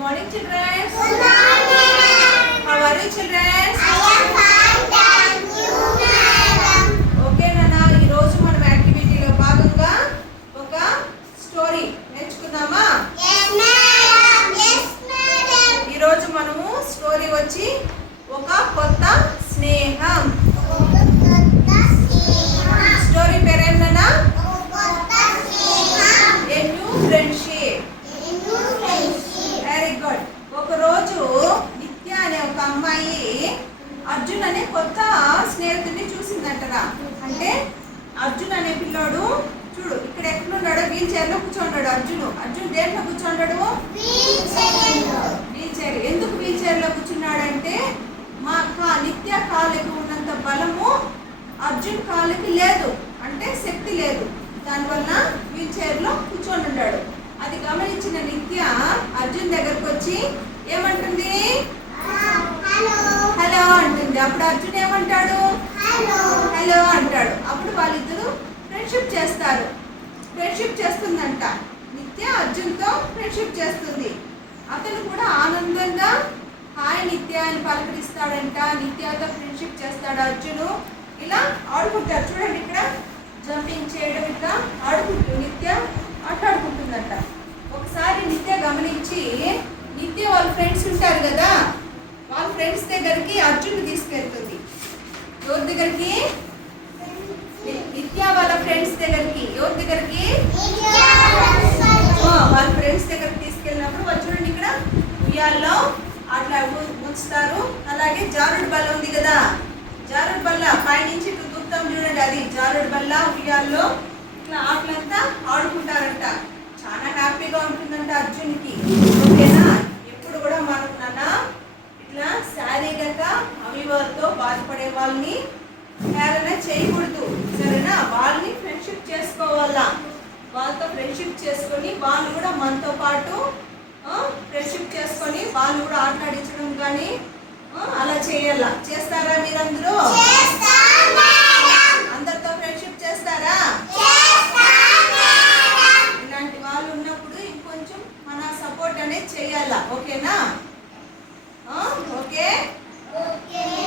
morning, children. Good morning. How are you, children? I am fine, thank you, madam. Okay, Nana. ఈ రోజు మనం యాక్టివిటీలో భాగంగా ఒక story నేర్చుకుందామా? Yes, madam. Yes, madam. ఈ రోజు మనము స్టోరీ వచ్చి ఒక కొత్త స్నేహం. స్టోరీ పేరేం నాన్న? A new friendship. Very good. ఒకరోజు నిత్య అనే ఒక అమ్మాయి అర్జున్ అనే కొత్త స్నేహితుడిని చూసిందంటరా. అంటే అర్జున్ అనే పిల్లోడు చూడు ఇక్కడ ఎక్కడున్నాడో వీల్ చైర్లో కూర్చోన్నాడు. అర్జున్ దేంట్లో కూర్చోన్నాడు? Wheelchair. ఎందుకు వీల్ చైర్లో కూర్చున్నాడంటే మా నిత్య కాళ్ళకి ఉన్నంత బలము అర్జున్ కాళ్ళకి లేదు, అంటే శక్తి లేదు. దానివల్ల వీల్ చైర్లో కూర్చొని ఉన్నాడు. అది గమనించిన నిత్య అర్జున్ దగ్గరకు వచ్చి ఏమంటుంది? హలో అంటుంది. అప్పుడు అర్జున్ ఏమంటాడు? హలో అంటాడు. అప్పుడు వాళ్ళిద్దరూ ఫ్రెండ్షిప్ చేస్తారు. ఫ్రెండ్షిప్ చేస్తుందంట నిత్య అర్జున్తో ఫ్రెండ్షిప్ చేస్తుంది. అతను కూడా ఆనందంగా హాయ్ నిత్య అని పలకరిస్తాడంట. నిత్యతో ఫ్రెండ్షిప్ చేస్తాడు అర్జును. ఇలా ఆడుకుంటారు. చూడండి ఇక్కడ జంపింగ్ చేయడం, ఇట్లా ఆడుకుంటూ నిత్య ఆటాడుకుంటుందంట. ఒకసారి నిత్య గమనించి నిత్య వాళ్ళ ఫ్రెండ్స్ ఉంటారు కదా, వాళ్ళ ఫ్రెండ్స్ దగ్గరికి అర్జున్ తీసుకెళ్తుంది. ఎవరి దగ్గరికి? నిత్య వాళ్ళ ఫ్రెండ్స్ దగ్గరికి. ఎవరి దగ్గరికి? వాళ్ళ ఫ్రెండ్స్ దగ్గరికి తీసుకెళ్ళినప్పుడు వాళ్ళు చూడండి ఇక్కడ ఉయ్యాల్లో అట్లా ఉంచుతారు. అలాగే జారుడు బల్ల ఉంది కదా, జారుడు బల్ల పైనుంచి దూకుతాం చూడండి, అది జారుడు బల్ల ఉయ్యాల్లో ఇట్లా ఆటలంతా ఆడుకుంటారంట. చాలా హ్యాపీగా ఉంటుందంట అర్జున్కి. ఓకేనా? ఎప్పుడు కూడా మనం నాన్న ఇట్లా శారీరక అవివారితో బాధపడే వాళ్ళని హేళన చేయకూడదు, సరేనా? వాళ్ళని ఫ్రెండ్షిప్ చేసుకోవాలా. వాళ్ళతో ఫ్రెండ్షిప్ చేసుకొని వాళ్ళు కూడా మనతో పాటు ఫ్రెండ్షిప్ చేసుకొని వాళ్ళు కూడా ఆటలాడించడం కానీ అలా చేయాలా. చేస్తారా మీరందరూ?